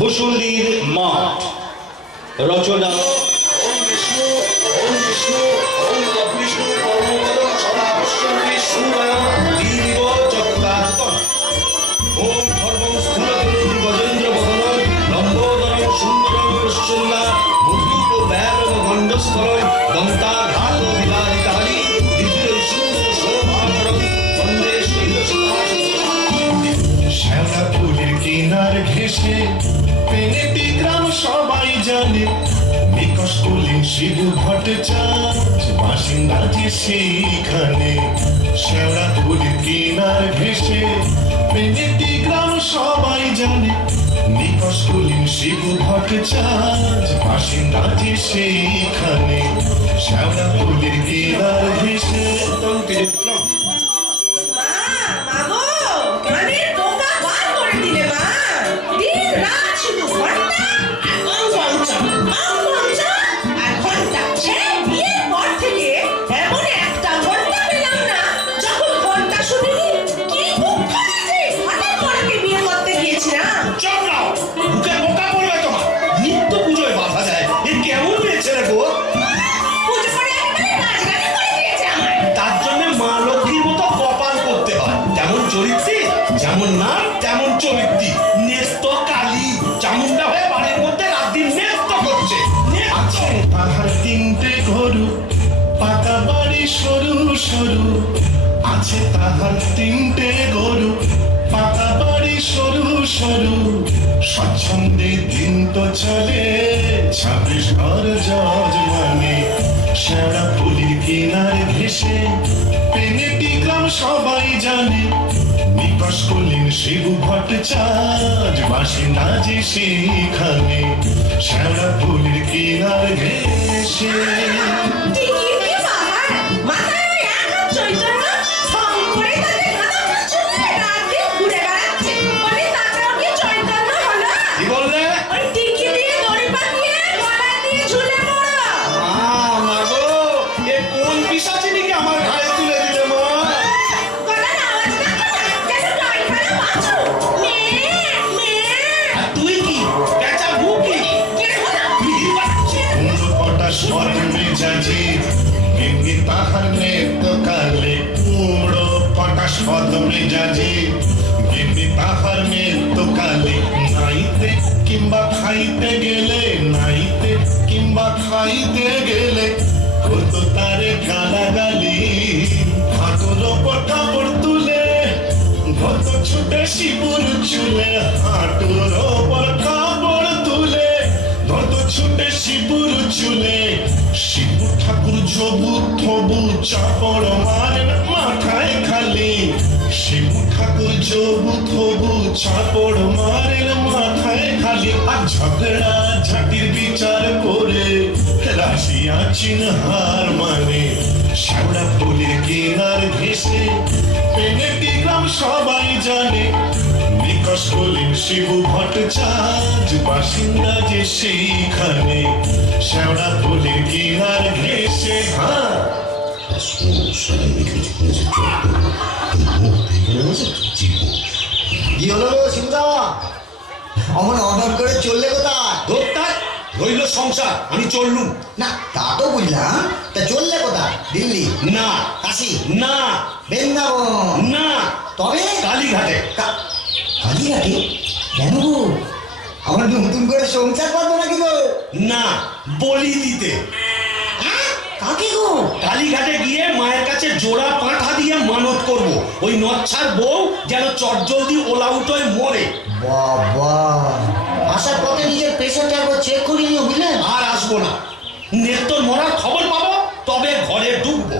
কুশুলির মাঠ। রচনা ওম বিষ্ণু ওম বিষ্ণু ওম বিষ্ণু পরমপদম সদা পশ্যন্তি সুরয় দীর্ঘ চক্রান্তম। ওম ধর্মং স্থূলতরুং গজেন্দ্র বদনং লম্বোদরং সুন্দরং প্রসন্না মুখুপ ব্যারং গণ্ডস্থলং দন্তাঘাত বিদারিতানি বিদ্যুৎ সুন্দর শোভাবরং বন্দে শ্যাওলা ফুলের কিনার ঘেঁষে পেনেটি গ্রাম সবাই জানে, নিকশ কুলীন শিব ভট্টাচার্য বাসিন্দা যে সেইখানে। শ্যাওলা ফুলের কিনার ঘেঁষে পেনেটি গ্রাম সবাই জানে, নিকশ কুলীন শিব ভট্টাচার্য বাসিন্দা যে সেইখানে। শ্যাওলা ফুলের কিনার ঘেঁষে যেমন না তেমন চরিত্রী নেস্ত কালী চামুন্ডা হয়ে বাড়ির মধ্যে রাত দিন নেস্ত করছে। আছে তাহার তিনটে গরু, পাকা বাড়ি সরু সরু। আছে তাহার তিনটে গরু, পাকা বাড়ি সরু সরু। স্বচ্ছন্দে দিন তো চলে 26 ঘর যজমানে। শ্যাওলা ফুলের কিনার ঘেঁষে পেনেটি গ্রাম সবাই জানে, নিকশ কুলীন শিব ভট্টাচার্য বাসিন্দা যে সেইখানে। শ্যাওলা ফুলের কিনার ঘেঁষে তাহার নেত কালে কুমড়ো পটাশ পদ্মে যাজে। গিন্নি তাহার নেত কালে নাইতে কিংবা খাইতে গেলে, নাইতে কিংবা খাইতে গেলে কত তারে গালাগালি। হাঁটুর ওপর কাপড় তুলে কত ছুটে শিবুর চুলে, হাঁটুর ওপর কাপড় তুলে কত ছুটে শিবুর চুলে। শিবু ঠাকুর জবু থবু চাপড় মারেন মাথায় খালি। শিবু ঠাকুর জবু থবু চাপড় মারেন মাথায় খালি। আর ঝগড়া ঝাঁটির বিচার করে রাশিয়া চীন হার মানে। শ্যাওলা ফুলের কিনার ঘেঁষে পেনেটি গ্রাম সবাই জানে, নিকশ কুলীন শিব ভট্টাচার্য বাসিন্দা যে সেইখানে। শ্যাওলা ফুলের কিনার ঘেঁষে কি হলো শিবদা, অমন অনর করে চললে কোথায়? দোক্তার রইল সংসার, আমি চললুম না তা তো বুঝলাম, তা চললে কোথায়? দিল্লি না, কাশি না, বৃন্দাবন না, তবে কালীঘাটে। কালীঘাটে? কেন গো, আমার নতুন করে সংসার পাবো নাকি গো? না, বলি দিতে। কাকে গো? কালীঘাটে গিয়ে মায়ের কাছে জোড়া পাঁঠা দিয়ে মানত করব, ওই নচ্ছার বউ যেন চটজলদি ওলাউট হয়ে মরে। বাবা, আসার পথে নিজের প্রেশারটা একবার চেক করে নিও বুঝলেন? আর আসবো না, নেত্তর মরার খবর পাবো তবে ঘরে ঢুকবো।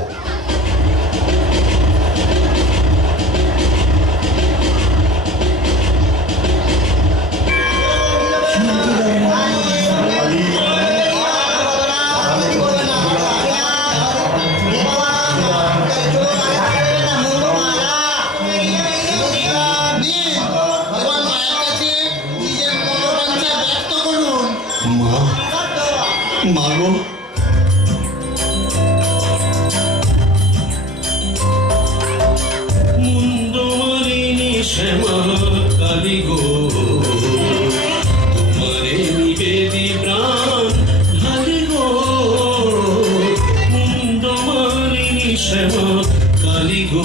মাগো মুন্ডমালিনী শ্যামা কালী গো, কালী গো।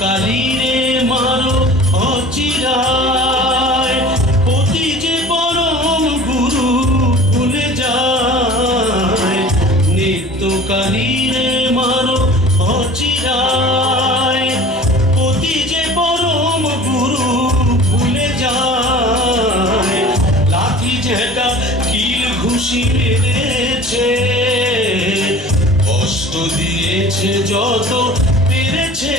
কালী রে মারো অচিরায়, পতি যে পরম গুরু ভুলে যায়। নিত্য কালী রে মারো অচিরায়, পতি যে পরম গুরু ভুলে যায়। লাঠি ঝেঁটা কিল ঘুষি মেরেছে, কষ্ট দিয়েছে যত পেরেছে।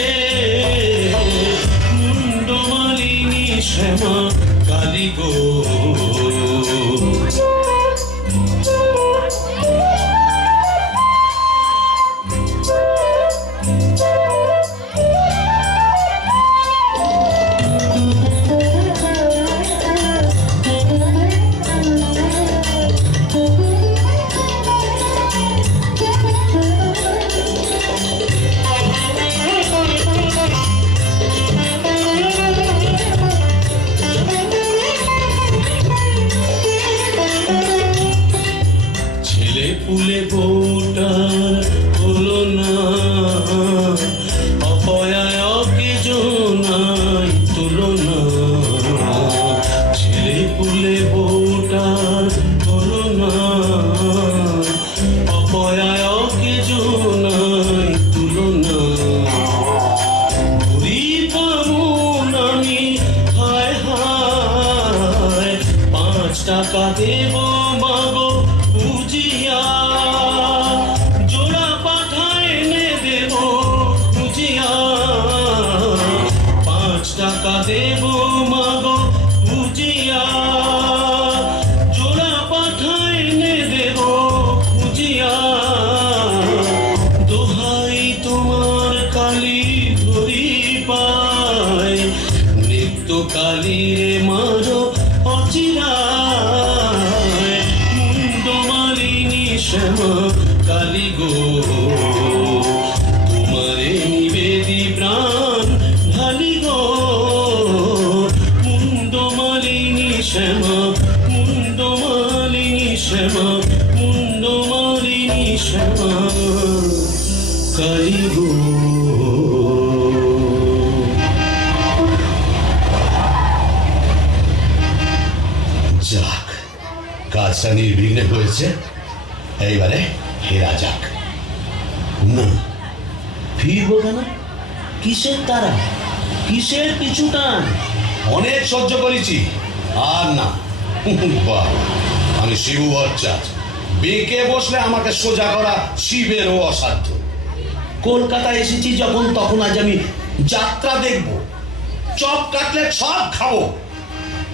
মুন্ডমালিনী শ্যামা কালী গো। ফুলে বোটার হলো না, অপয়ায়কে জোনাই তুলনা। ছেলে ফুলে বোটার হলো না, অপয়ায়কে জোনাই তুলনা। ঘুরি পামুন আমি হায় হায়, 5 টাকা দেব মাগো বুঝিয়া। জোড়া পাঠায় এনে দেব বুঝিয়া, 5 টাকা দেব মাগো বুঝিয়া। জোড়া পাঠায় এনে দেব বুঝিয়া। দোহাই তোমার কালী ধরি পায়, নিত্য কালী রে মারো অচিরায়। মুন্ডমালিনী শ্যামা কালী গো, তোমারে নিবেদি প্রাণ ঢালি গো। মুন্ডমালিনী শ্যামা, মুন্ডমালিনী শ্যামা, মুন্ডমালিনী শ্যামা কালী গো। যাক, কাজটা নির্বিঘ্নে হয়েছে, এইবারে হেরা যাক। না, ফিরবো কেন? কিসের তারা, কিসের পিছু টান? অনেক সহ্য করেছি, আর না। বাহ, আমি শিবু ভট্টাচার্য, বেঁকে বসলে আমাকে সোজা করা শিবেরও অসাধ্য। কলকাতা এসেছি যখন, তখন আজ আমি যাত্রা দেখবো, চপ কাটলেট সব খাবো,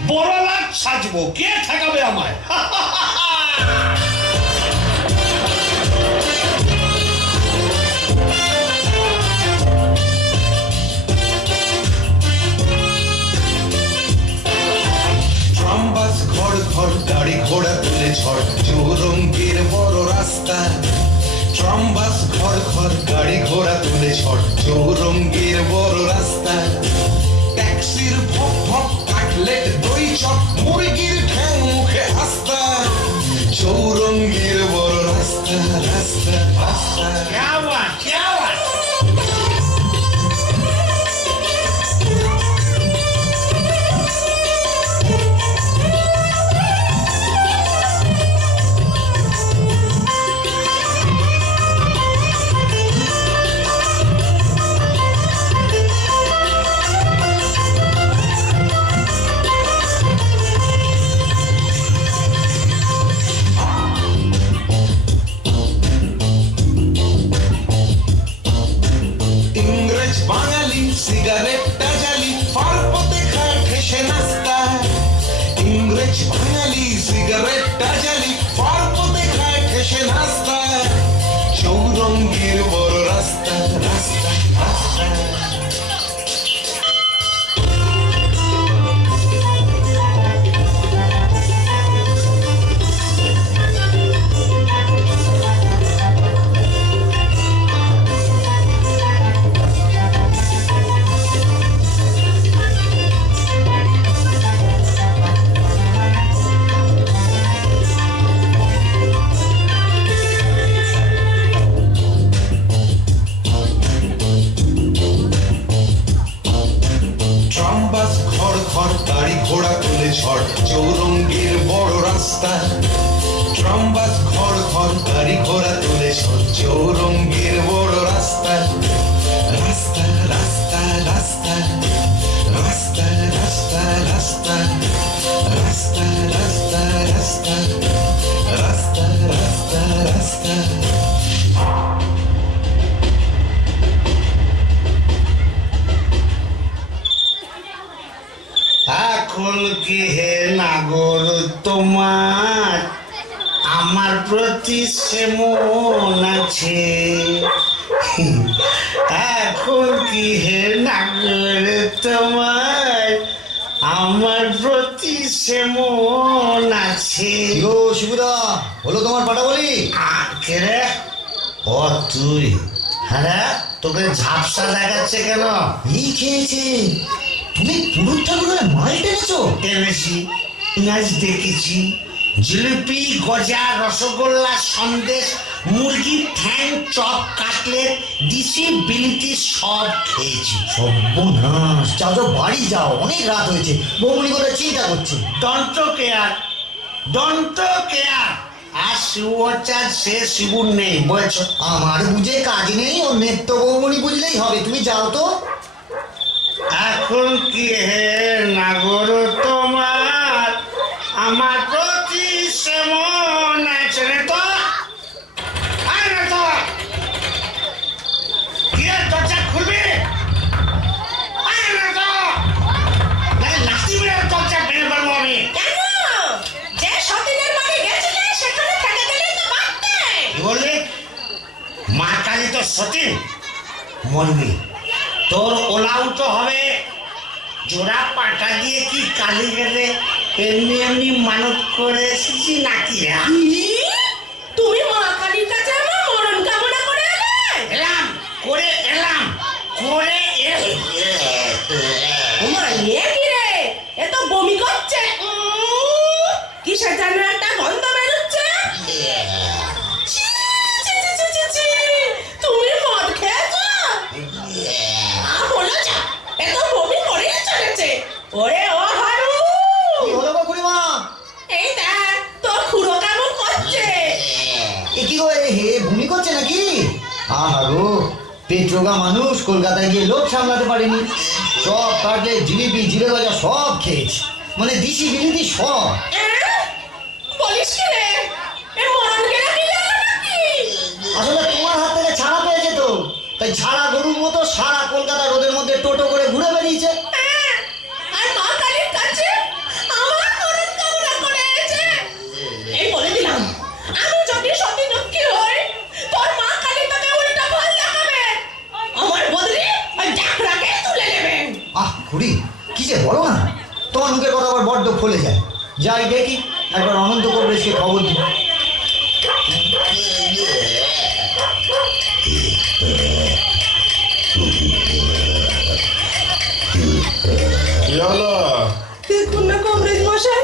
বড় লাট সাজবো, কে ঠেকাবে আমায়? ট্রামবাস ঘড় ঘড় গাড়ি ঘোড়া তুলে ঝড়, চৌরঙ্গের বড় রাস্তা। ট্রামবাস ঘড় ঘড় গাড়ি ঘোড়া তুলে ঝড়, চৌরঙ্গের বড় রাস্তা। ট্যাক্সির ভক ভক কাটলেট দই চপ, মুরগির ঠ্যাং মুখে আস্তা। চৌরঙ্গের বড় রাস্তা, রাস্তা রাস্তা। রাস্তা ট্রাম বাস ঘর ঘর গাড়ি ঘোড়া তুলে ঝড় চৌরঙ্গের বড় রাস্তা রাস্তা রাস্তা রাস্তা রাস্তা রাস্তা রাস্তা রাস্তা রাস্তা রাস্তা রাস্তা রাস্তা রাস্তা এখন কি হে নাগর তোমার আমার প্রতি সে মন আছে? এখন কি হে নাগর তোমার আমার প্রতি সে মন আছে? গো শিবুদা, হলো তোমার পাটা বলি? কে রে? ও তুই? হ্যাঁ, তোকে ঝাপসা দেখাচ্ছে কেন? এই খেয়েছে, তুমি পুরুষ ঠাকুরের মাল টেনেছো? টেনেছি, নাচ দেখেছি, জিলিপি, গজা, রসগোল্লা, সন্দেশ, মুরগির ঠ্যাং, চপ, কাটলেট, দিশি, বিলিতি সব খেয়েছি। সর্বনাশ, যাও যাও বাড়ি যাও, অনেক রাত হয়েছে। বৌমনি করে চিন্তা করছে। Don't care, don't care. আর শিবচার সে শিবুর নেই, বলছো? আমার বুঝে কাজ নেই, ও নেত্য বৌমনি বুঝলেই হবে। তুমি যাও তো। এখন কি হে নাগর তোমার আমার প্রতি সে মন আছে? রে তো আয় রে তো, কি এর দরজা খুলবি? আয় রে তো, নাকি লাঠি মেরে দরজা ভেঙে ফেলবো আমি। কেন? যে সতীনের বাড়ি গেছিলে সেখানে থেকে গেলেই তো পারতে। কি বললি? মা কালী তো সতীন, মরবি। তোর ওলাউটো হবে জোড়া পাটা দিয়ে কি কালী গেলে এমনি এমনি মানত করে এসেছি নাকি? তুমি মা কালীর কাছে আমার মরণ কামনা করে এলে? এলাম করে এলাম করে তোমার এ কি রে? এ তো বমি করছে। কিসের যেন একটা গন্ধ বেরোচ্ছে। ছি, ছি, ছি, ছি, ছি, ছি। তুমি মদ খেয়েছো? বলো যা, এ তো বমি করেই চলেছে। ওরে ও হারু, কি হলো গো খুড়িমা? এই দেখ তোর খুড়ো কেমন করছে। এ কি গো, হে ভূমি করছে নাকি? আহা গো, পেট্রোগা মানুষ, কলকাতায় গিয়ে লোক সামলাতে পারেনি। সব কাটলেট, জিলিপি, জিরে গজা সব খেয়েছে, মানে দিশি বিলিতি সব। বলিস কি রে? এ মরণ গেলে কি লাগলো নাকি? আসলে তোমার হাত থেকে ছাড়া পেয়েছে তো, তাই ছাড়া গরুর মতো সারা কলকাতা রোদের মধ্যে টোটো করে ঘুরে বেরিয়েছে। আর মা কালীর কাছে আমার মরণ কামনা করে এসেছে। এই বলে দিলাম, আমি যদি সতী লক্ষ্মী হই, তোর মা কালী তোকে উল্টা ফল দেখাবে। আমার বদলে ওই ডাকরাকে তুলে নেবেন। আহ খুড়ি, কি যে বলো না, তোমার মুখের কথা আবার বড্ড ফলে যায়। যাই দেখি, একবার অনন্ত করবে সে খবর দিই। কি হলো? দেখুন না কমরেজ মশাই,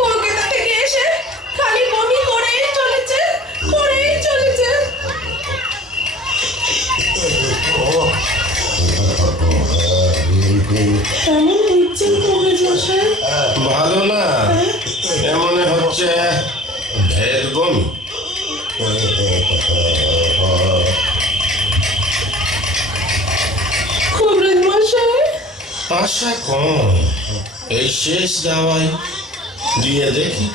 কলকাতা থেকে এসে খালি বমি করেই চলেছে, করেই চলেছে। কেমন হচ্ছেন কমরেজ মশাই? ভালো না, এমন হচ্ছে ভেদ বমি। কমরেজ মশাই, আশা কম, এই শেষ দাওয়াই দিয়ে দেখি।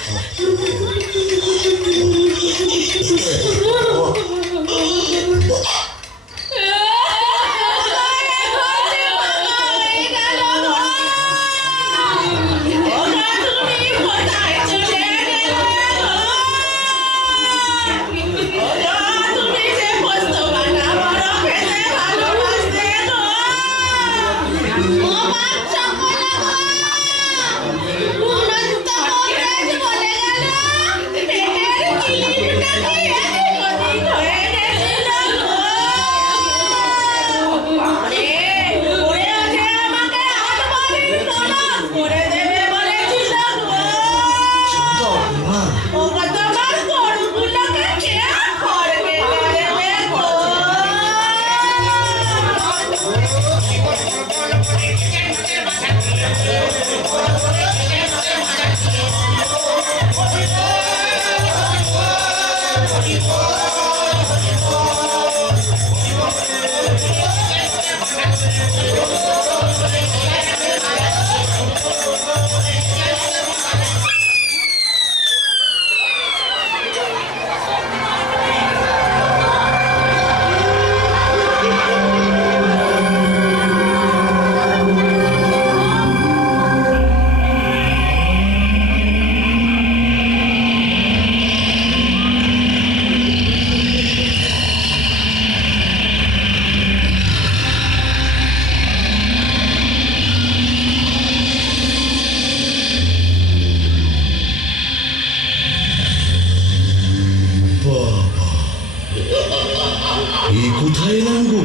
কোথায় এলাম গো?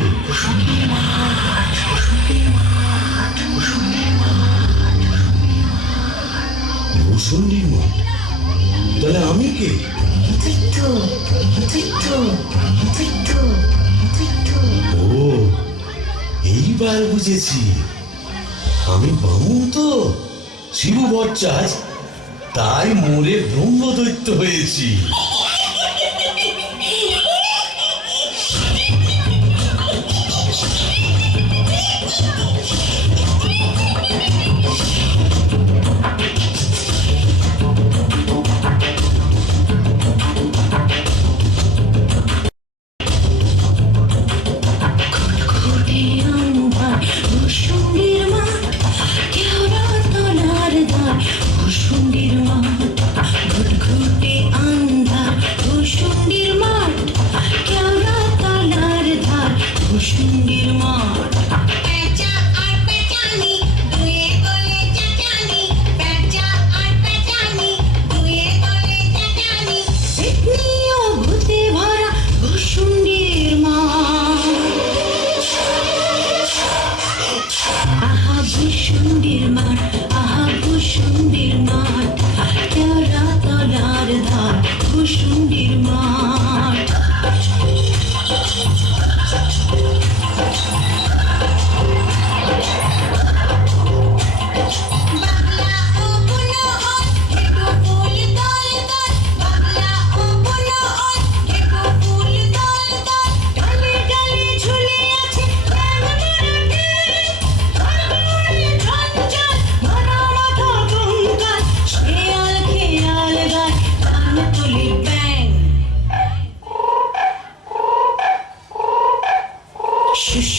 ভূষণ্ডির মাঠ? তাহলে আমি কে? ও, এইবার বুঝেছি। আমি বামুন তো, শিবু ভট্টাচ, তাই মোরে ব্রহ্মদৈত্য হয়েছি।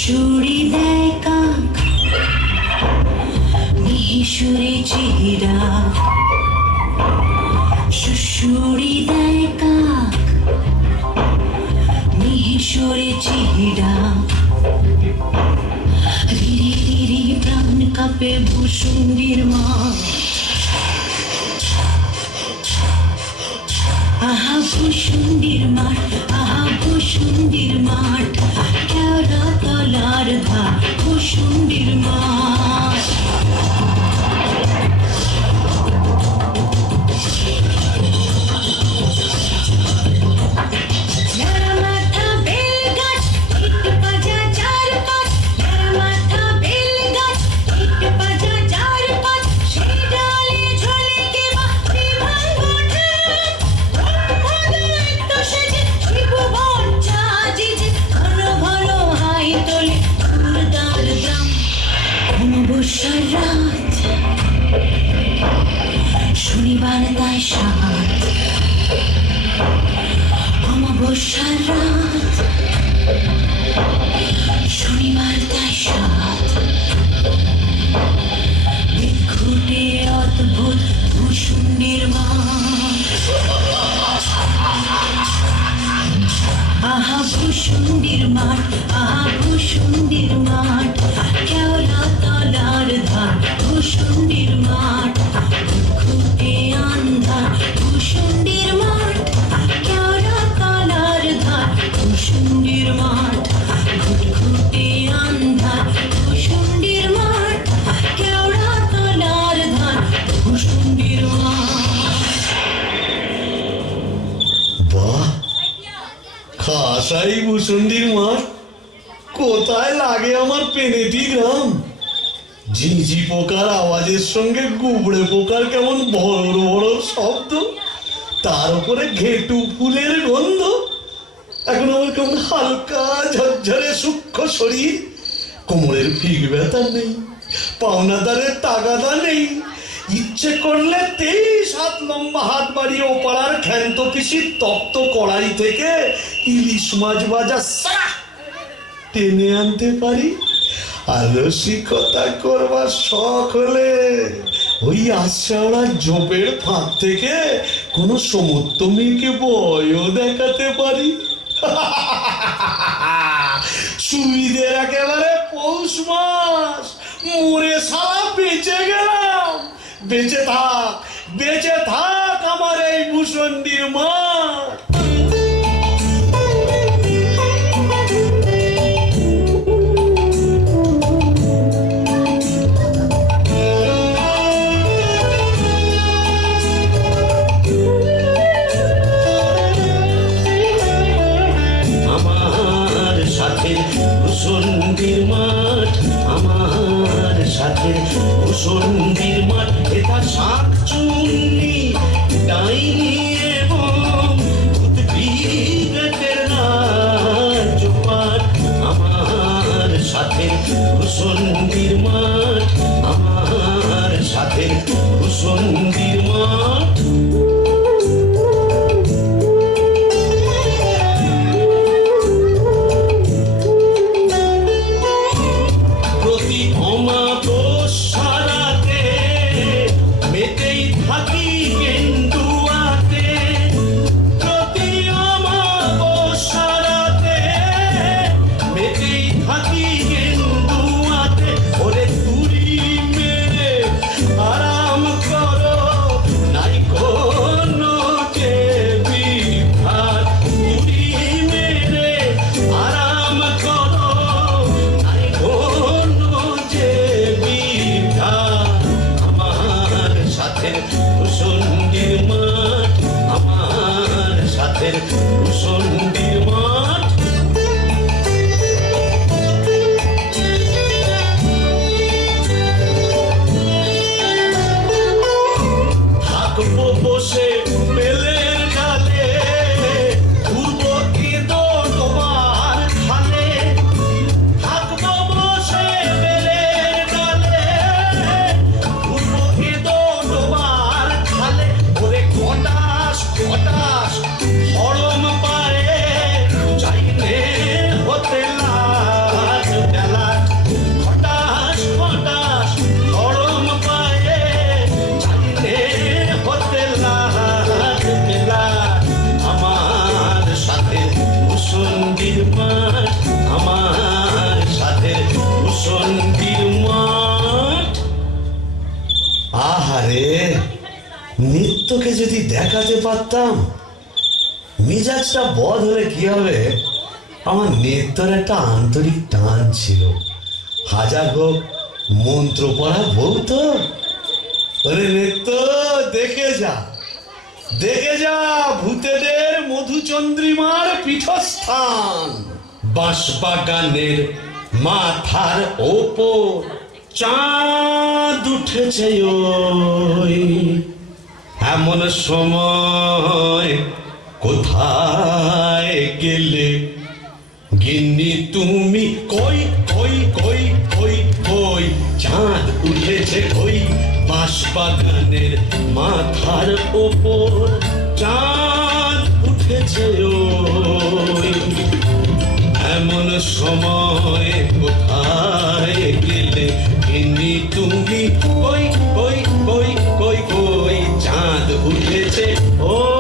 সুরে দেয় কাক, মিহিসুরে চেহারা, সুরে দেয় কাক, মিহিসুরে চেহারা, ধীরে ধীরে প্রাণ কাঁপে ভূষণ্ডির মা। আহা ভূষণ্ডির মাঠ, আহা ভূষণ্ডির মাঠ, কেওড়া তলার ধার ভূষণ্ডির মাঠ। শনিবার তাই সাত, অমাবস্যার রাত, শনিবার তাই সাত, বিক্ষুটে অদ্ভুত ভূষণ্ডির মাঠ। আহা ভূষণ্ডির মাঠ, আহা ভূষণ্ডির মাঠ, কেওড়া তলার ধার ভূষণ্ডির মাঠ, ঘুটে আন্ধার ভূষণ্ডির মাঠ, কেওড়া তলার ধার ভূষণ্ডির মাঠ, ঘুটঘুটে আন্ধার ভূষণ্ডির মাঠ, কেওড়া তলার ধার ভূষণ্ডির মাঠ। বাহ, খাসাই ভূষণ্ডির মাঠ। কোথায় লাগে আমার পেনেটি গ্রাম? ঝিঁঝি পোকার আওয়াজের সঙ্গে গুবড়ে পোকার কেমন বড় বড় শব্দ, তার উপরে ঘেটু ফুলের গন্ধ। এখন আমার কেমন হালকা ঝরঝরে সূক্ষ্ম শরীর, কোমরের ফিক ব্যথা নেই, পাওনাদারের তাগাদা নেই। ইচ্ছে করলে 23 হাত লম্বা হাত বাড়িয়ে ওপাড়ার ক্ষান্ত পিসির তপ্ত কড়াই থেকে ইলিশ মাছ ভাজা টেনে আনতে পারি। আর রসিকতা করবার শখ হলে ওই আশাওড়া ঝোপের ফাঁক থেকে কোনো সমুদ্র মেয়েকে বয়ও দেখাতে পারি। সুবিধের একেবারে পৌষ মাস, মরে সারা বেঁচে গেলাম। বেঁচে থাক আমার এই ভূষণ্ডির মাঠ। সাধের ভূষণ্ডির মাঠ। থাকবো বসে বেলের ডালে, ঘুরবো কেঁদো তোমার খালে। থাকবো বসে বেলের ডালে, ঘুরবো কেঁদো তোমার খালে। ওরে কটাস কটাস হরম পায়ে, চাইলে হতে লাজ বেলা। কটাস কটাস হরম পায়ে, চাইলে হতে লাজ বেলা। আমার সাথে ভূষণ্ডির মাঠ, আমার সাথে ভূষণ্ডির মাঠ। আহারে, নৃত্যকে যদি দেখাতে পারতাম, মিজাজটা বদ হলে কি হবে? আমার নৃত্যর একটা আন্তরিক টান ছিল। হাজার হোক মন্ত্র পড়া বউ তো। ওরে নৃত্য দেখে যা, দেখে যা ভূতেদের মধুচন্দ্রিমার পীঠস্থান। বাঁশবাগানের মাথার ওপর চাঁদ উঠেছে ওই, এমন সময় কোথায় গেলে গিন্নি তুমি? কই কই কই কই কই, চাঁদ উঠেছে কই। বাঁশবাগানের মাথার ওপর চাঁদ উঠেছে ওই, এমন সময় কোথায় গেলে গিন্নি তুমি? কই কই কই কই কই, চাঁদ উঠেছে ওই।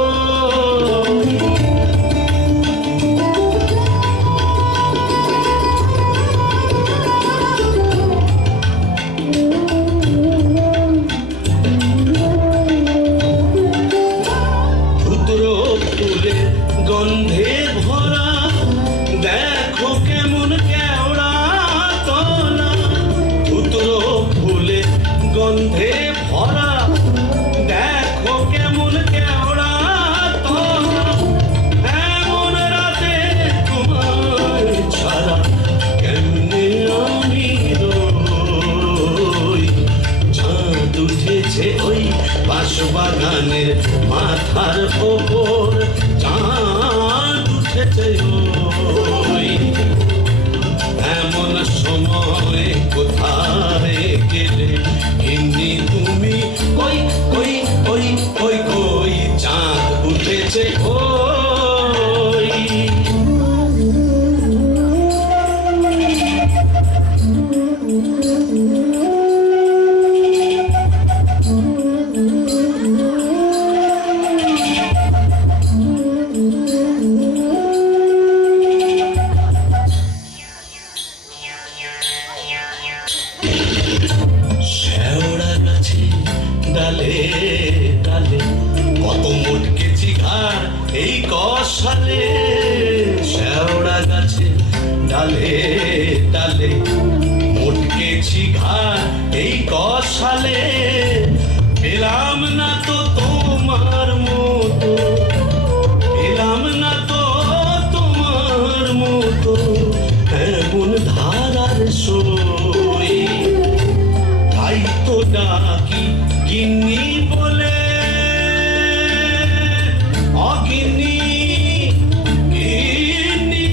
গন্ধে ভরা দেখো কেমন কেওড়া তলা। ধুতরো ফুলে গন্ধে ভরা দেখো কেমন কেওড়া তলা। এমন রাতে তোমার ছাড়া কেমনে আমি রই। চাঁদ উঠেছে ওই বাঁশবাগানের মাথার ওপর, চাঁদ উঠেছে ওই, এমন সময় কোথায় গেলে গিন্নি তুমি? কই কই কই কই কই, চাঁদ উঠেছে ওই। শেওড়া গাছে ডালে ডালে কত মোটকেছি ঘাড় এই কষালে। শেওড়া গাছে ডালে ডালে মোটকেছি ঘাড় এই কষালে। পেলাম না তো তোমার মতো, পেলাম না তো তোমার মতো এমন ধারার সই। তাই তো ডাকি গিন্নি বলে, অগিন্নি গিন্নি।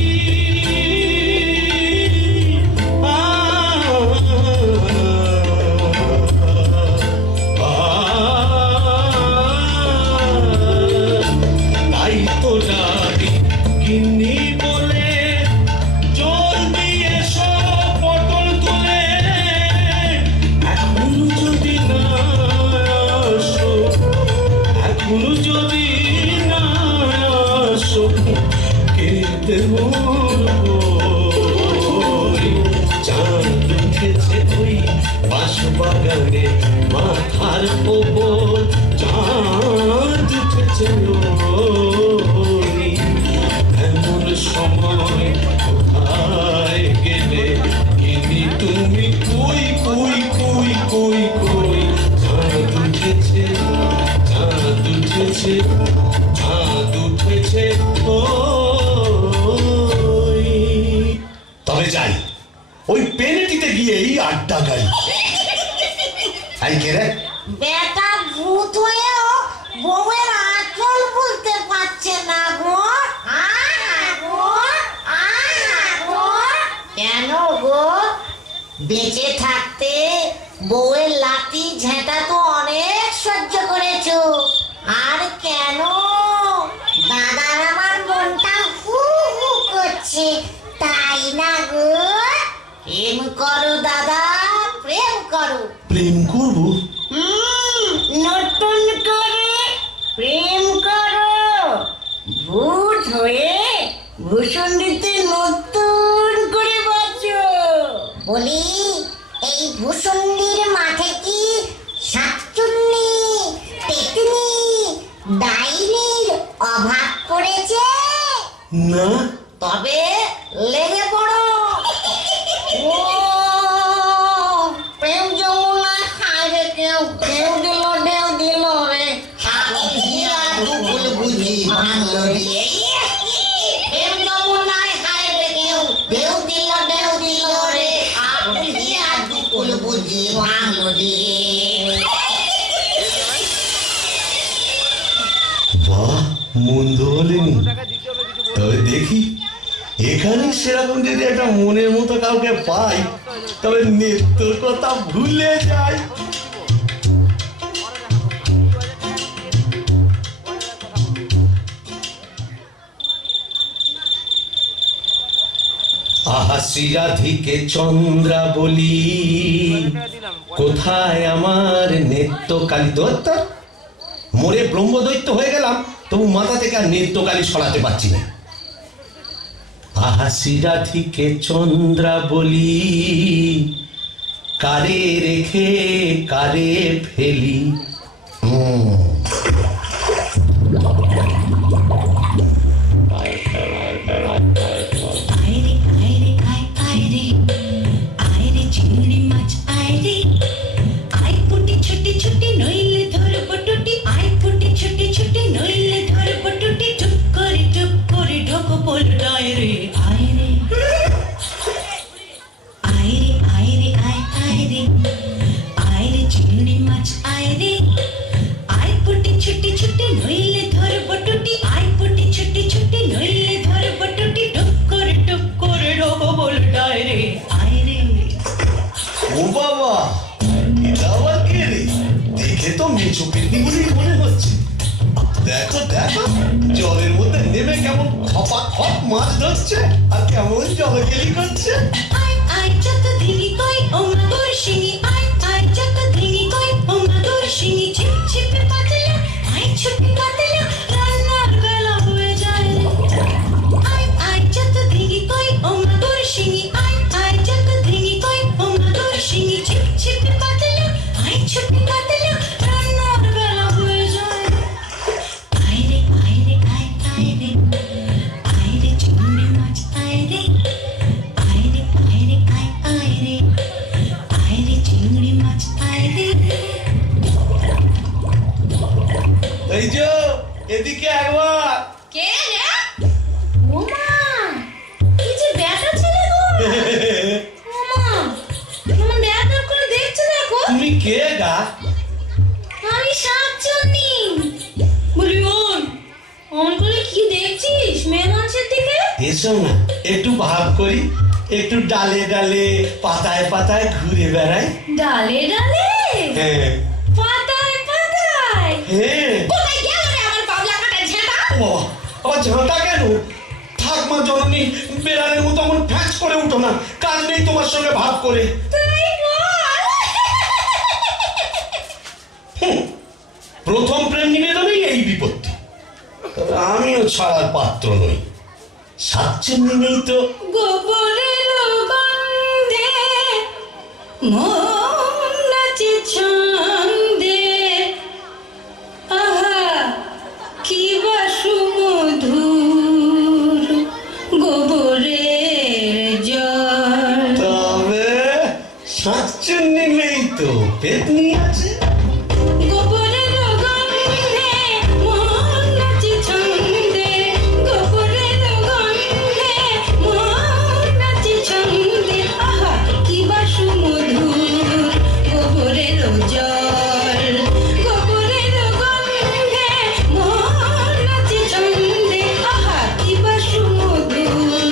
তাই তো ডাকি গিন্নি বলে, জলদি এসো পটল তুলে। এখন যদি না আসো, এখন যদি না আসো, কেটে মরবো। চাঁদ উঠেছে ওই বাঁশবাগানে মাথার ওপর, চাঁদ উঠেছে ওই, এমন সময় কোথায় গেলে গিন্নি তুমি? কই কই কই কই কই, চাঁদ উঠেছে চাঁদ উঠেছে চাঁদ উঠেছে। বেঁচে থাকতে বউয়ের লাঠি ঝেঁটা তো অনেক সহ্য করেছো, আর কেন? দাদার আমার মনটা হু হু করছে, তাই না গো? প্রেম করো দাদা, প্রেম করো। প্রেম করবো? নতুন করে প্রেম করো। ভূত হয়ে ভূষণ্ডিতে নতুন করে বাঁচো। বলি, এই ভূষণ্ডির মাঠে কি শাকচুন্নি, পেতনি, ডাইনির অভাব পড়েছে? না। তবে লেগে পড়ো। ও প্রেম যমুনায় হায় রে, কেউ কেউ দিল ঢেউ দিল রে, বুঝি ভাঙলো দিয়ে। প্রেম যমুনায় হায় রে, কেউ ঢেউ দিল রে, আর দুকুল বুঝি ভাঙলো দিয়ে। বাহ, মন্দ হলেনি। তবে দেখি এখানে সেরকম যদি একটা মনের মতো কাউকে পাই, তবে নেত্রর কথা ভুলে যাই। আহা শ্রীরাধিকে চন্দ্রা বলি, কোথায় আমার নেত্রকালী? দত্ত মোরে ব্রহ্মদৈত্য হয়ে গেলাম, তবু মাথা থেকে আর নেত্রকালী সরাতে পারছি না। আহা শ্রীরাধিকে চন্দ্রা বলি, কারে রেখে কারে ফেলি। আয়রে আয়রে আয় আয়রে, আয়রে চিংড়ি মাছ আয়রে, আয় পুটি ছুটি ছুটি নইলে ধরব টুটি, আয় পুটি ছুটি ছুটি নইলে ধরব টুটি, টুক করে ঢোকো পোলটায় রে। আয়রে আয়রে আয়রে আয় আয়রে, আয়রে চিংড়ি মাছ আয়রে, আয় পুটি ছুটি ছুটি নইলে ধরব টুটি, আয় পুটি ছুটি ছুটি নইলে ধরব টুটি, টুক করে ঢোকো পোলটায় রে। আয়রে ও বাবা, এটা আবার কে রে? দেখে তো মেচো পেটনি বলেই মনে হচ্ছে। দেখো দেখো, জলের মধ্যে নেমে কেমন খপা খপ মাছ ধরছে, আর কেমন জলকেলি করছে। আয় আয় যত ধিঙি কই ও মাদুর শিঙি, আয় আয় যত ধিঙি কই ও মাদুর শিঙি, ছিপ ছিপে পাতলা, আয় ছুটি কাতলা, রান্নার বেলা হয়ে যায় রে। আয় আয় যত ধিঙি কই ও মাদুর শিঙি, আয় আয় যত ধিঙি কই ও মাদুর শিঙি, ছিপ ছিপে পাতলা, আয় ছুটি কাতলা, রান্নার বেলা হয়ে যায় রে। আয়রে আয়রে আয় আয়রে, আয়রে চিংড়ি মাছ আয়রে, আয়রে আয়রে আয় আয়রে, আয়রে চিংড়ি মাছ আয়রে। এই যে এদিকে একবার। কে রে? ওমা, কি যে ব্যাটা ছেলে গো! ওমা, কেমন ব্যাটা করে দেখছে দেখো। তুমি কে গা? আমি শাকচুন্নি। বলি ওন, অমন করে কি দেখছিস মেয়ে মানুষের দিকে? এসো না, একটু ভাব করি, একটু ডালে ডালে পাতায় পাতায় ঘুরে বেড়াই। ডালে ডালে, হ্যাঁ পাতায় পাতায়। হ্যাঁ। কোথায় গেল রে আমার বাবলা কাটা ঝাঁটা? ও আবার ঝাঁটা কেন? থাক মা জননী, বেড়ালের মতো এমন ফ্যাঁস করে উঠো না, কাজ নেই তোমার সঙ্গে ভাব করে। তাই বল। প্রথম প্রেম নিবেদনেই এই বিপত্তি। তবে আমিও ছাড়ার পাত্র নই। শাকচুন্নি নেই তো। গোবরের গন্ধে মন নাচে ছন্দে, আহা কি বা সুমধুর গোবরের জল। তবে শাকচুন্নি নেই তো, পেতনি আছে। গোবরের গন্ধে মন নাচে ছন্দে, গোবরের গন্ধে মন নাচে ছন্দে, আহা কি বা সুমধুর গোবরের জল। গোবরের গন্ধে মন নাচে ছন্দে, আহা কি বা সুমধুর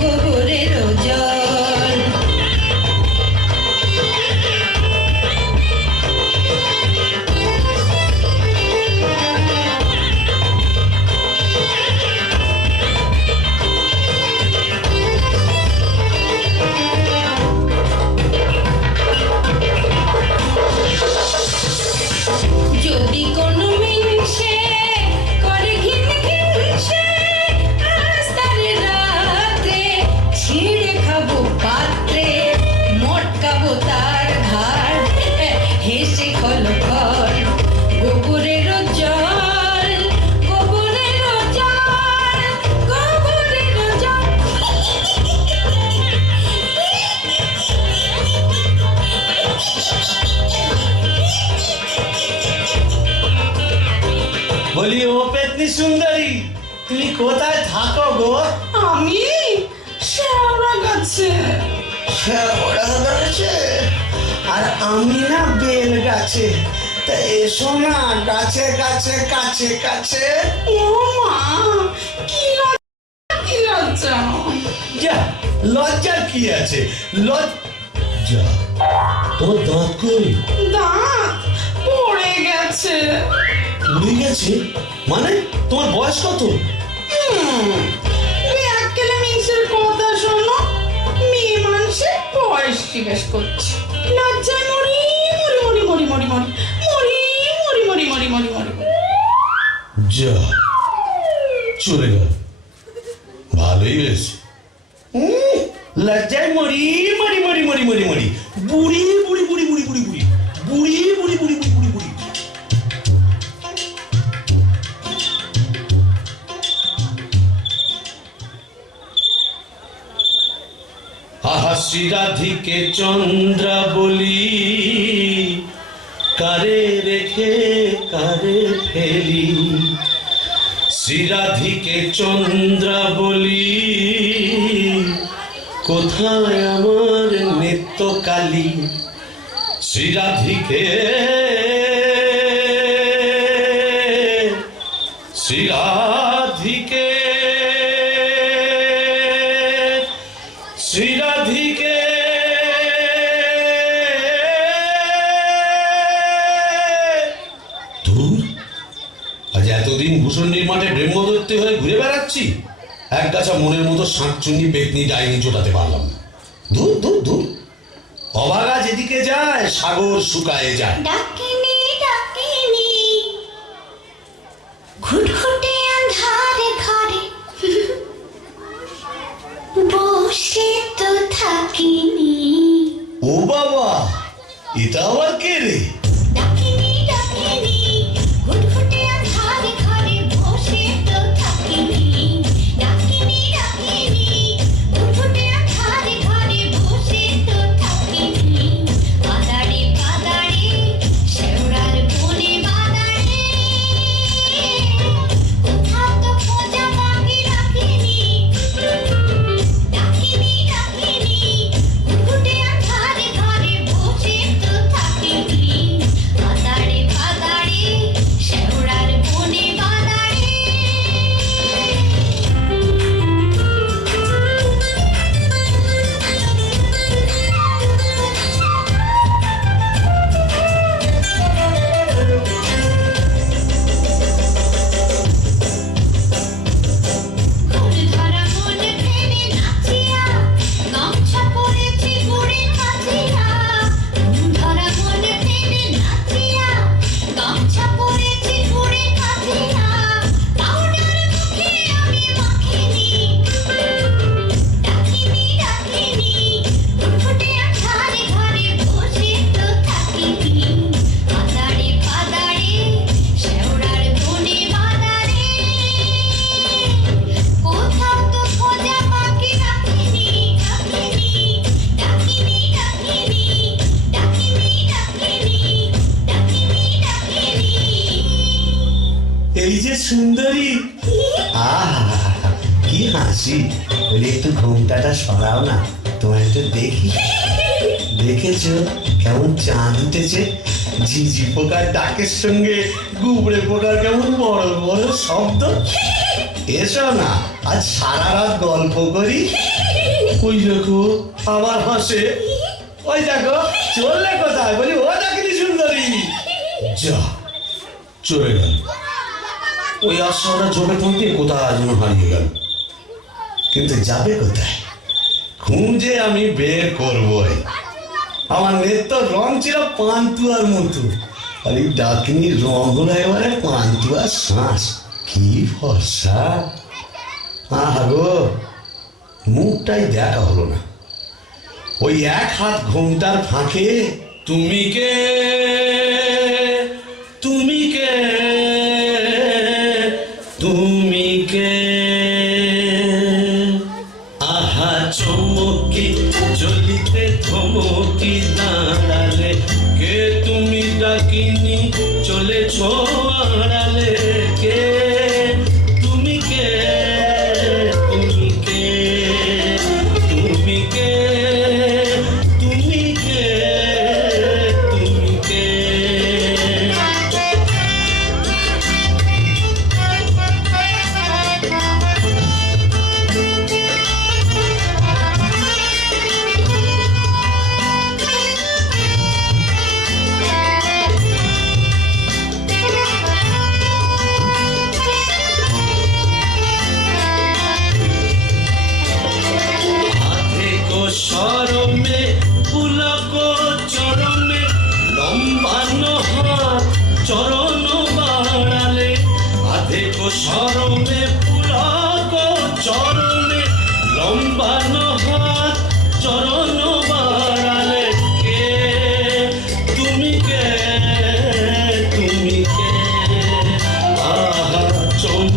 গোবরের জল। পেতনি সুন্দরী, তুমি কোথায় থাকো গো? আমি শ্যাওড়া গাছে। শ্যাওড়া গাছে? আর আমি না বেল গাছে। তা এসো না গাছে গাছে কাছে কাছে। ও মা, কি লজ্জা! যা, লজ্জার কি আছে? লজ্জা? তোমার দাঁত কই? দাঁত পড়ে গেছে। উড়ে গেছে? মানে তোমার বয়স কত? ব্যাককেলে মিক্সের কথা শোনো, মেয়ে মানুষের বয়স জিজ্ঞেস করছে। লজ্জায় মরি মরি মরি মরি মরি মরি মরি মরি মরি মরি মরি মরি। যা, চলে গেল। ভালোই হয়েছে। লজ্জায় মরি মরি মরি মরি মরি মরি বুড়ি বুড়ি বুড়ি বুড়ি বুড়ি বুড়ি বুড়ি বুড়ি বুড়ি বুড়ি বুড়ি বুড়ি। আহা শ্রীরাধিকে চন্দ্রা বলি, কারে রেখে কারে ফেলি। শ্রীরাধিকে চন্দ্রা বলি, কোথায় আমার নিত্যকালী। শ্রীরাধিকে শ্রীরাধিকে শ্রীরাধিকে ধুর, আজ এতদিন ভূষণ্ডির মাঠে ব্রহ্মদত্তি হয়ে ঘুরে বেড়াচ্ছি, এক গাছা মনের মতো শাঁকচুন্নি পেতনি ডাইনি চোটাতে পারলাম না। দূর দূর দূর, অভাগা যেদিকে যায় সাগর শুকায়ে যায়। ডাকিনি ডাকিনি ঘুটঘুটে আন্ধারে ঘরে বসে তো থাকিনি। ও বাবা, এটা আবার কে রে? ডাকিনি ডাকিনি ঘুটঘুটে আন্ধারে ঘরে বসে তো থাকিনি। ডাকিনি ডাকিনি ঘুটঘুটে আন্ধারে ঘরে বসে তো থাকিনি। বাদাড়ি বাদাড়ি শেওড়ার বনে বাদাড়ি, কোথাও তো খোঁজা বাকি রাখিনি। ডাকিনি ডাকিনি ঘুটঘুটে আন্ধারে ঘরে বসে তো থাকিনি। বাদাড়ি বাদাড়ি শেওড়ার বনে বাদাড়ি। ঘুম ধরা মন ফেরে নাচিয়া, গামছা পরেছি গুড়ে কাচিয়া। ঘুম ধরা মন ফেরে নাচিয়া, গামছা পরেছি গুড়ে কাচিয়া। পাউডার মুখে আমি মাখিনি। ডাকিনি ডাকিনি ঘুটঘুটে আন্ধারে ঘরে বসে তো থাকিনি। বাদাড়ি বাদাড়ি শেওড়ার বনে বাদাড়ি, কোথাও তো খোঁজা বাকি রাখিনি। ডাকিনি ডাকিনি ডাকিনি ডাকিনি ডাকিনি ডাকিনি ডাকিনি। এই যে সুন্দরী, আহা কি হাসি। বলি একটু ঘুমটাটা সরাও না, তোমার একটু দেখি। দেখেছো কেমন চাঁদ উঠেছে? ঝিঝি পোকার ডাকের সঙ্গে গুবড়ে পোকার কেমন বড় বড় শব্দ। এসো না, আজ সারা রাত গল্প করি। ওই দেখো আবার হাসে। ওই দেখো চললে কোথায়? বলি ও ডাকিনি সুন্দরী। যা, চলে গেল। ওই আশাটা জমে থাকতে কোথায় যেন হারিয়ে গেল। কিন্তু যাবে কোথায়? খুঁজে আমি বের করবই। আমার নেত্য রং ছিল পান্তুয়ার মতো, আর এই ডাকিনির রং হলো এবারে পান্তুয়ার শ্বাস। কি ফর্সা! আহা গো, মুখটাই দেখা হলো না। ওই এক হাত ঘোমটার ফাঁকে তুমি কে তুমি কে তুমি কে। আহা চমকি চলিতে থমকি দাঁড়ালে, কে তুমি ডাকিনি চলেছ আড়ালে। কে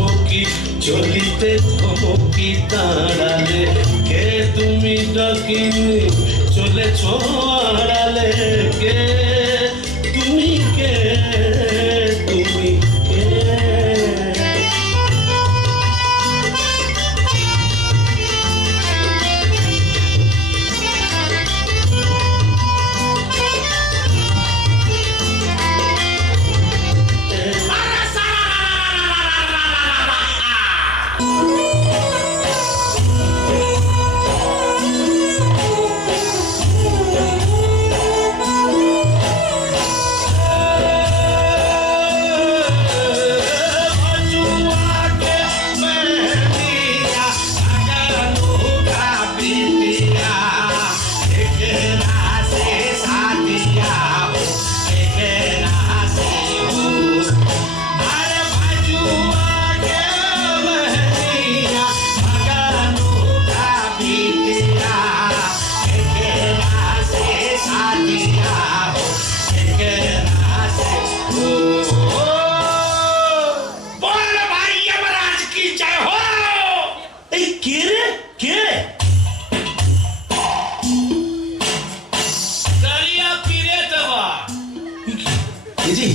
চমকি চলিতে থমকি দাঁড়ালে কে তুমি ডাকিনি চলেছ আড়ালে কে তুমি কে তুমি কে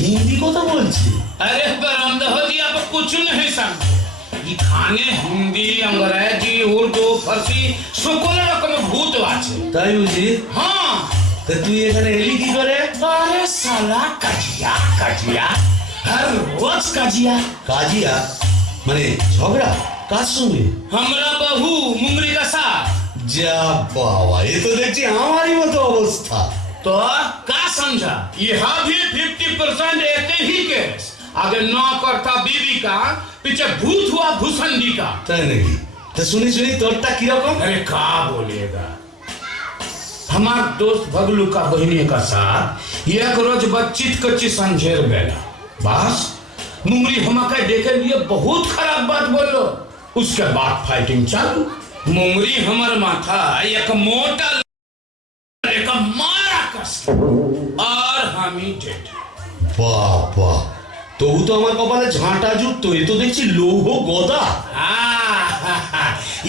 হিন্দি কথা বলছি। अरे बरामदा हो जी आप कुछ नहीं समझे ये खाने हिंदी अंग्रेजी उर्दू फारसी সকল রকম ভূত আছে তাই বুঝি? হ্যাঁ তা তুই এখানে এলি কি করে? अरे साला कजिया कजिया हर रोज कजिया কাজিয়া মানে ঝগড়া কার সঙ্গে? हमरा बहू मुंगरी का साथ যা বাবা, এ তো দেখছি আমারই মতো অবস্থা। तो का समझा यहाँ भी 50% एक ही केस अगर नौ करता बीवी का पीछे भूत हुआ भूसंडी का তাই নাকি? তা শুনি শুনি তোরটা কিরকম? अरे का बोलेगा हमार दोस्त भगलू का बहनी का साथ एक रोज बच्चित कच्ची संझेर बेला बस मुंगरी हमका देखे लिए बहुत खराब बात बोलो उसके बाद फाइटिंग चालू मुंगरी हमार माथा एक मोटा एक मारा कस और हम ही डेड বাবা, তবু তো আমার কপালে ঝাঁটা যুক্ত, এ তো দেখছি লৌহ গদা।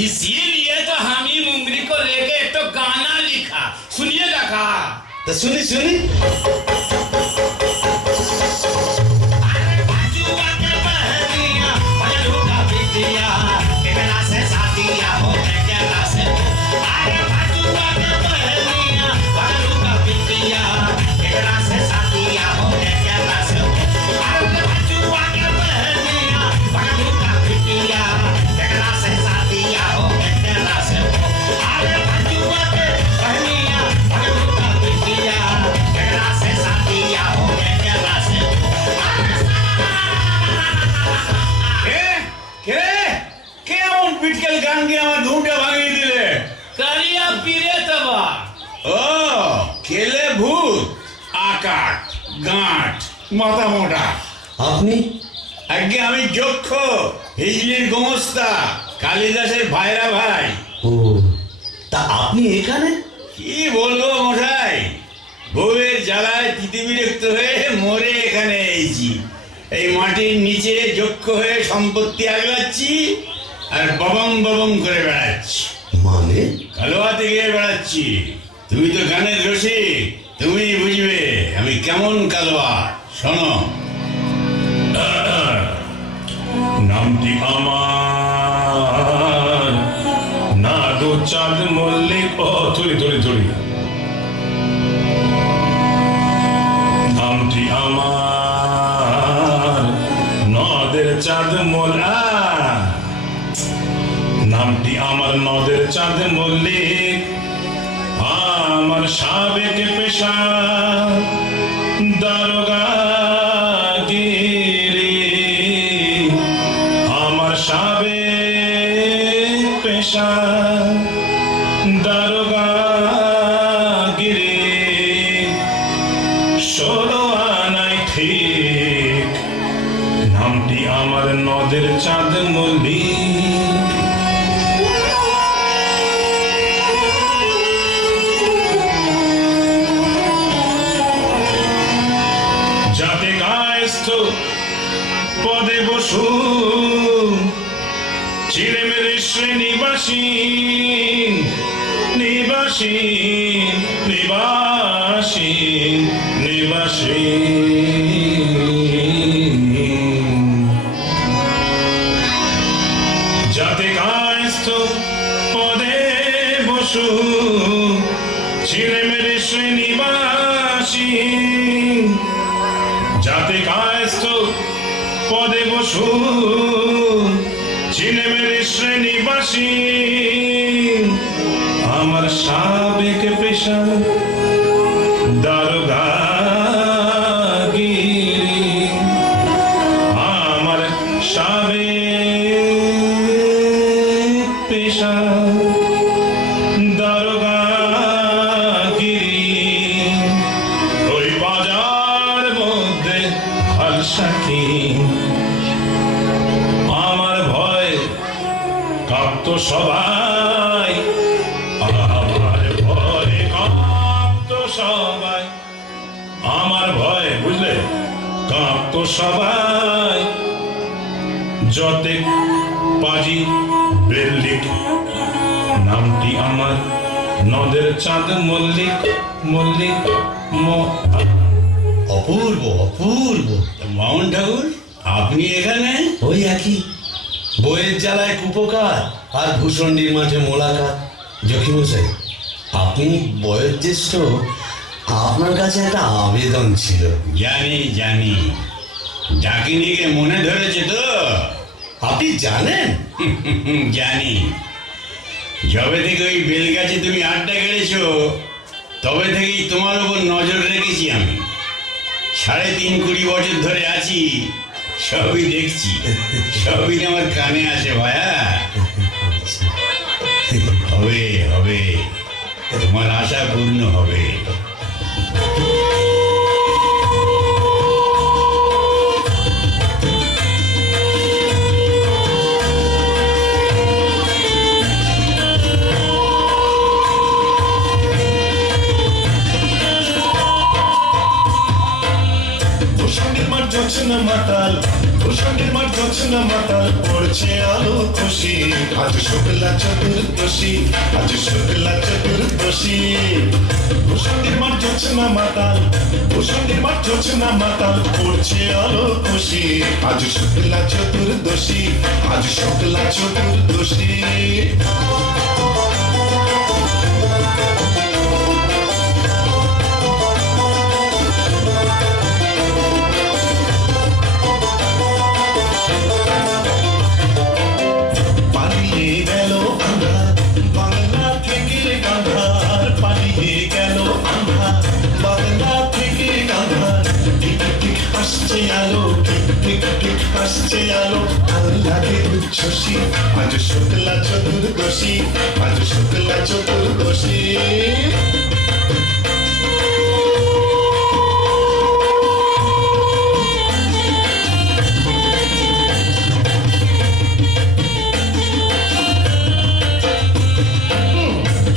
इसीलिए तो हम ही मुंगरी को लेके एक तो गाना लिखा सुनिएगा का তা শুনি শুনি। গান গিয়ে আমার ঘুমটা ভাঙিয়ে দিলে কারিয়া পীরে তবা ও কেলে ভূত আকাট গাঁট মাথা মোটা আপনি? আগে আমি যক্ষ হিজলির গোমস্তা কালিদাসের ভাইরা ভাই ও, তা আপনি এখানে? কি বলবো মশাই বউয়ের জ্বালায় তিতিবিরক্ত হয়ে মরে এখানে এসেছি এই মাটির নিচে যক্ষ হয়ে সম্পত্তি আগলাচ্ছি আর ববম ববম করে বেড়াচ্ছি মানে? কালোয়াতে গিয়ে বেড়াচ্ছি তুমি তো গানের রসিক তুমি বুঝবে আমি কেমন কালোয়া শোনো নামটি আমার নাদু চাঁদ মল্লিক ও থুড়ি থুড়ি থুড়ি নামটি আমার নদের চাঁদ মোল্লা নামটি আমার নদের চাঁদ মল্লিক আমার সাবেক পেশা দারোগা গিরি আমার সাবেক পেশা দারোগা গিরি 16 আনায় ঠিক নামটি আমার নদের চাঁদ মল্লিক যাতে গায়স্থ পদে বসু চিলেমের শ্রীনিবাসী নিবাসী নিবাসী নিবাসী যাতে কায়স্থ পদে বসু চিলেমের শ্রীনিবাসী যাতে কায়স্থ পদে বসু চিলেমের শ্রেণীবাসী আমার সাবেক পেশা দারোগাগিরি আমার সাবেক পেশা দারোগাগিরি ওই বাজার মধ্যে হালসাকি আমার ভয় কাঁপতো সবাই আমার ভয়ে কাঁপতো সবাই আমার ভয় বুঝলে কাঁপতো সবাই যতে পাজি বেল্লিক নামটি আমার নদের চাঁদ মল্লিক মল্লিক অপূর্ব অপূর্ব। মাউন্ট ঠাকুর, আপনি এখানে? ওই একই বইয়ের জ্বালায় কুপকার আর ভূষণ্ডির মাঠে মোলাকাত। জকিমশাই, আপনি বয়োজ্যেষ্ঠ, আপনার কাছে একটা আবেদন ছিল। জানি জানি, ডাকিনিকে মনে ধরেছে তো? আপনি জানেন? জানি। যবে থেকে ওই বেলগাছে তুমি আড্ডা গেড়েছো তবে থেকেই তোমার উপর নজর রেখেছি আমি। ৩.৫-২০ বছর ধরে আছি, সবই দেখছি, সবই আমার কানে আসে ভায়া। হবে হবে, তোমার আশা পূর্ণ হবে। জোছনা মাতাল ভূষণের মাঠ জোছনা মাতাল পড়ছে আলো খুশি আজ শুক্লা চতুর্দশী আজ শুক্লা চতুর্দশী ভূষণের মাঠ জোছনা মাতাল ভূষণের মাঠ জোছনা মাতাল পড়ছে আলো খুশি আজ শুক্লা চতুর্দশী আজ শুক্লা চতুর্দশী আসছে আলো আল্লাহকে উচ্ছ্বসী আজ শুক্লা চতুর্দশী আজ শুক্লা চতুর্দশী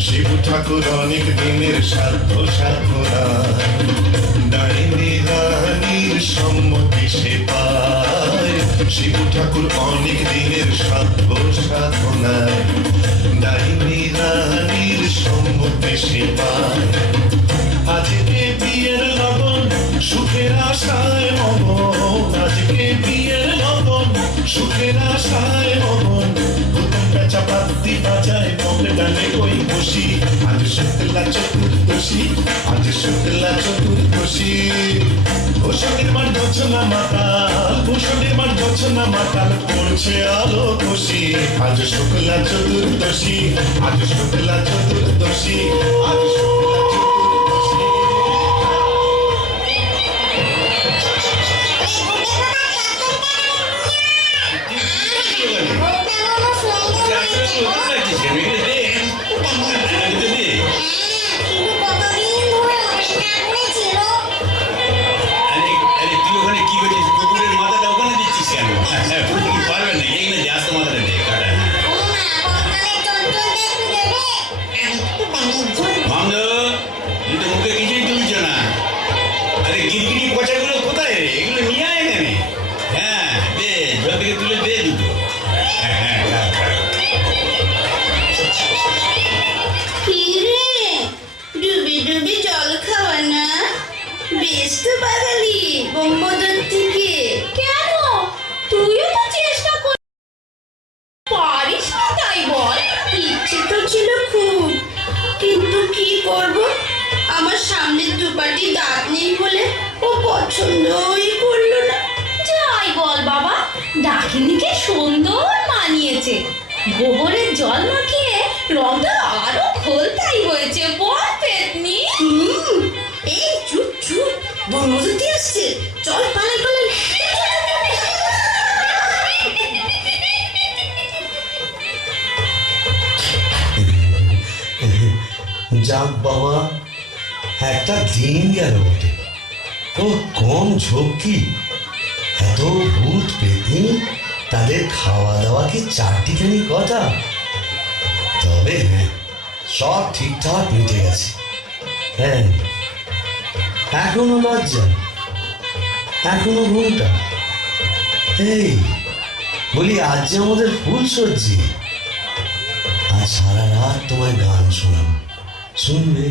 শিব ঠাকুর অনেক দিনের সাধ্য সাধনা ডাইনি রানীর সম্মতি সে পায় শিব ঠাকুর অনেক দিনের সাধ্য সাধনায় ডাইনি রানীর সম্মতি সে পায় আজকে বিয়ের লগন সুখের আশায় মগন আজকে বিয়ের লগন সুখের আশায় মগন চাপাতি বাজায় পকেট ডালে কই বসি আজ শুক্লা চতুর্দশী আজ শুক্লা চতুর্দশী ভূষণের মাঠ জোছনা মাতাল ভূষণের মাঠ জোছনা মাতাল পড়ছে আলো খুশি আজ শুক্লা চতুর্দশী আজ শুক্লা চতুর্দশী আজ শুক্লা চতুর্দশী কোথায় এগুলো নিয়ে আয় না? হ্যাঁ দে, জল থেকে তুলে দে দুটো। হ্যাঁ হ্যাঁ ডুবি জল খাওয়া না? বেশ তো বাঙালি বোম্বদর থেকে। কেন? তুইও তো চেষ্টা কর পারিস না তাই বল? ইচ্ছে তো ছিল খুব, কিন্তু কি করব, আমার সামনের দুপাটি দাঁত নেই বলে ও পছন্দই করলো না। যাই বল বাবা, ডাকিনিকে সুন্দর মানিয়েছে। গোবরের জল মাখিয়ে রংটা আরো খোলতাই হয়েছে বল পেতনি। এই চুপ চুপ, বনমজুতি আসছে, চল পালাই পালাই। যাক বাবা, একটা দিন গেল বটে। ও কম ঝক্কি, এত ভূত পেতনি, তাদের খাওয়া দাওয়া কি চারটিখানি কথা? তবে হ্যাঁ, সব ঠিকঠাক মিটে গেছে। হ্যাঁ, এখনো লজ্জা, এখনো ঘুমটা। এই বলি, আজ যে আমাদের ফুল সজ্জি, আজ সারা রাত তোমায় গান শোনাবো, শুনবে?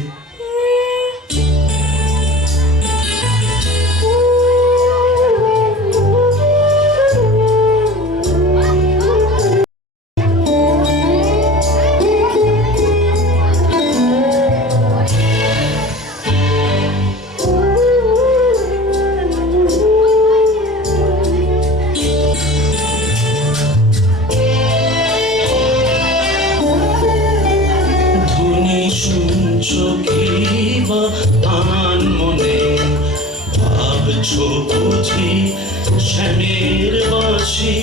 শ্যামের বাঁশি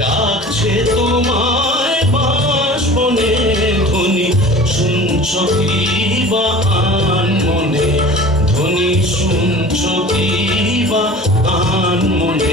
ডাকছে তোমায় বাঁশ বনে, ধ্বনি শুনছ কি বা আন মনে, ধ্বনি শুনছ কি বা আন মনে।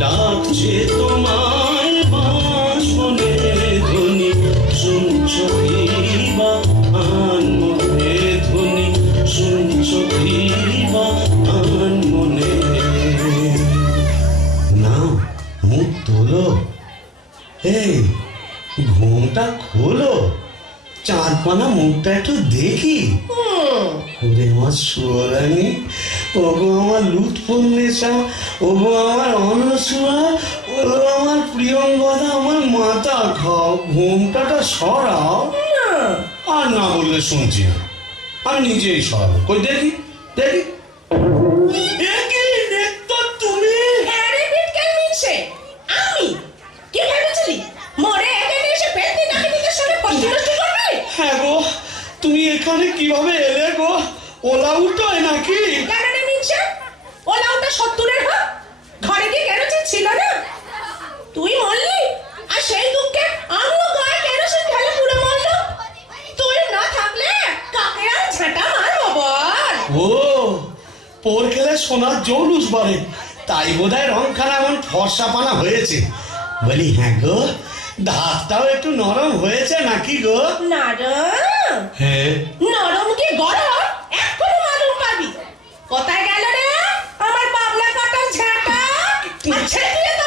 ডাকছে তোমায় বাঁশ বনে, ধ্বনি শুনছ কি বা আন মনে, ধ্বনি শুনছ কি বা আন মনে। না, মুখ তোলো, এই ঘুমটা খোলো, চাঁদপানা মুখটা একটু দেখি। ওরে আমার সোরানি, ওগো আমার লুৎফুন্নেসা, ওগো আমার অনসুয়া, ওগো আমার প্রিয়ঙ্গদা, আমার মাথা খাও, ঘুমটাটা সরাও। আর না বললে শুনছি না, আমি নিজেই সরাবো। কই দেখি দেখি। তুমি আমি কি ভেবেছিলি মরে এখানে এসে পেটনি ডাকিনিদের সঙ্গে পছন্দ করবে? হ্যাঁ গো, তুমি এখানে কিভাবে এলে গো? ওলা উল্টোয় নাকি? কেন রে মিনসে? ওলা উল্টা 70-এর হোক, ঘরে কি কেরোসিন ছিল না? তুই মরলি, আর সেই দুঃখে আমিও গায়ে কেরোসিন ঢেলে পুড়ে মরলো। তুই না থাকলে কাকে আর ঝাঁটা মারবো বল? ও, পোর খেলে সোনার জৌলুস বলে, তাই বোধহয় রংখানা এমন ফর্সা পানা হয়েছে। বলি হ্যাঁ গো, দাঁতটাও একটু নরম হয়েছে নাকি গো? নরম? হ্যাঁ। নরম কি গরম এক্ষুনি মালুম পাবি। কোথায় গেল রে আমার বাবলা কাটার ঝাঁটা? আচ্ছা দিয়ে তো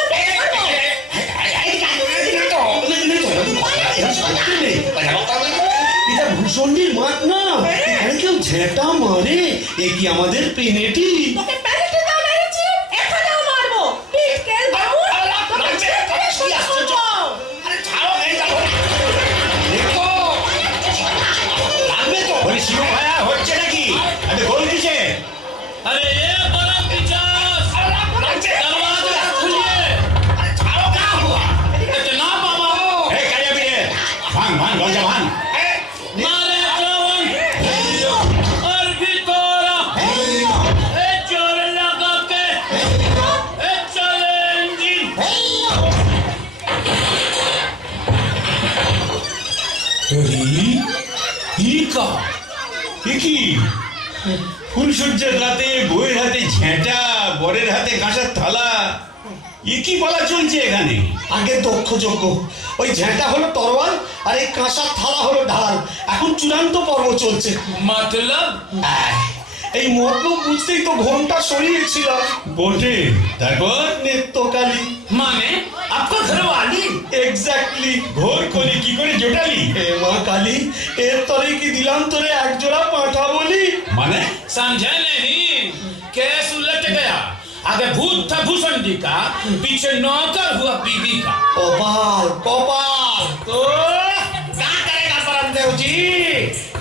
ঝেঁটা মারে এ কি আমাদের পেনেটি? তোকে প্যারেটে দাও মেরেছি, এখানেও মারবো। বিকেল বাবু, তোকে ছেড়ে ছেড়ে শুয়ে শুনবো। লাগবে তো বলি শিব ভাইয়া হচ্ছে নাকি? আরে গোল কিসে? अरे ये बड़ा पिचास दरवाजा खुलिए इतना बाबा এই কালিয়া বিরে ভাঙ ভাঙ দরজা ভাঙ। मारे जवान और भी तोरा ए जोर लगा के ए चले इंजन কি ফুলসজ্জার রাতে বউয়ের হাতে ঝেঁটা, বরের হাতে কাঁসার থালা, এ কি বলা চলছে এখানে? আগে দক্ষযজ্ঞ, ওই ঝেঁটা হলো তরোয়াল আর এই কাঁসার থালা হলো ঢাল। এখন চূড়ান্ত পর্ব চলছে। मतलब এই মতলব বুঝতেই তো ঘোমটা সরিয়েছিলাম। বটে, তারপর নেত্রকালী माने आपका घर वाली এক্স্যাক্টলি। ঘোর কলি কি করে জোটালি? হে মা কালী, এর তরে কি দিলাম তোরে এক জোড়া পাঁঠা বলি? মানে समझा नहीं केस उलट गया आगे भूत था भूषण जी का पीछे नौकर हुआ बीबी का কপাল কপাল। तो क्या करेगा परमदेव जी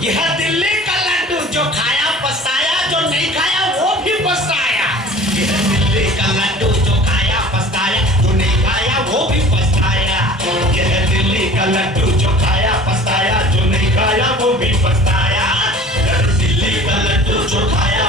यह दिल्ली का लड्डू जो खाया पछताया जो नहीं खाया वो भी पछताया यह दिल्ली का लड्डू जो खाया पछताया जो नहीं खाया वो भी पछताया यह दिल्ली का लड्डू जो खाया पछताया जो नहीं खाया वो भी पछताया दिल्ली का लड्डू जो खाया